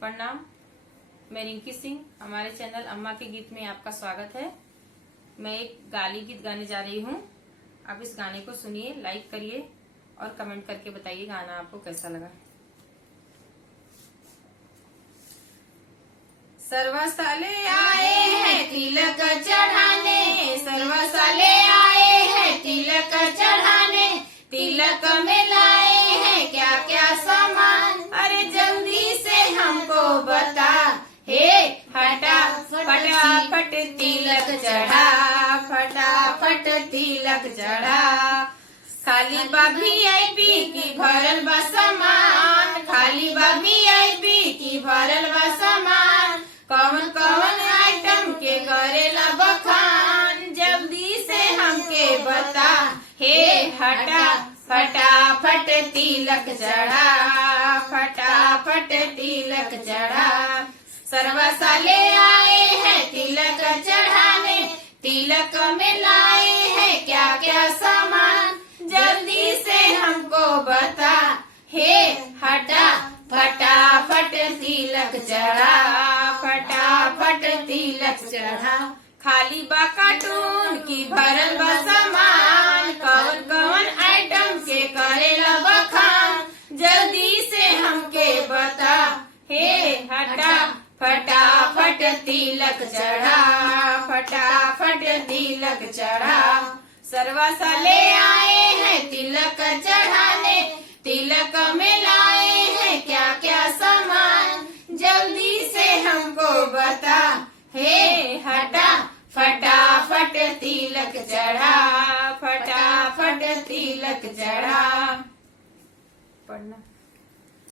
प्रणाम, मैं रिंकी सिंह। हमारे चैनल अम्मा के गीत में आपका स्वागत है। मैं एक गाली गीत गाने जा रही हूँ। आप इस गाने को सुनिए, लाइक करिए और कमेंट करके बताइए गाना आपको कैसा लगा। सर्वसाले आए हैं तिलक चढ़ाने, सर्वसाले आए हैं तिलक चढ़ाने, तिलक में लाए हैं क्या क्या सामान, अरे जल्दी से हमको बता, हे हटा फटाफट तिलक चढ़ा, फटाफट तिलक चढ़ा। खाली बाभी आई पी की भरल बा सामान, खाली बाभी आई पी की भरल बा सामान, कौन कौन आइटम के करेला बखान, जल्दी से हमके बता, हे हटा फटाफट तिलक चढ़ा, फटाफट तिलक चढ़ा। सर्वसाले आए हैं तिलक चढ़ाने, तिलक में लाए हैं क्या क्या सामान, जल्दी से हमको बता, हे हटा फटाफट तिलक चढ़ा, फटाफट तिलक चढ़ा। खाली बा कार्टून की भरल बा सामान, कौन कौन आइटम के करेला बखान, जल्दी से हमके बता, हे हटा फटाफट तिलक चढ़ा, फटाफट तिलक चढ़ा। सर्वसाले आए हैं तिलक चढ़ाने, तिलक में लाए हैं क्या क्या सामान, जल्दी से हमको बता, हे हटा फटाफट तिलक चढ़ा, फटाफट तिलक चढ़ा। पढ़ना।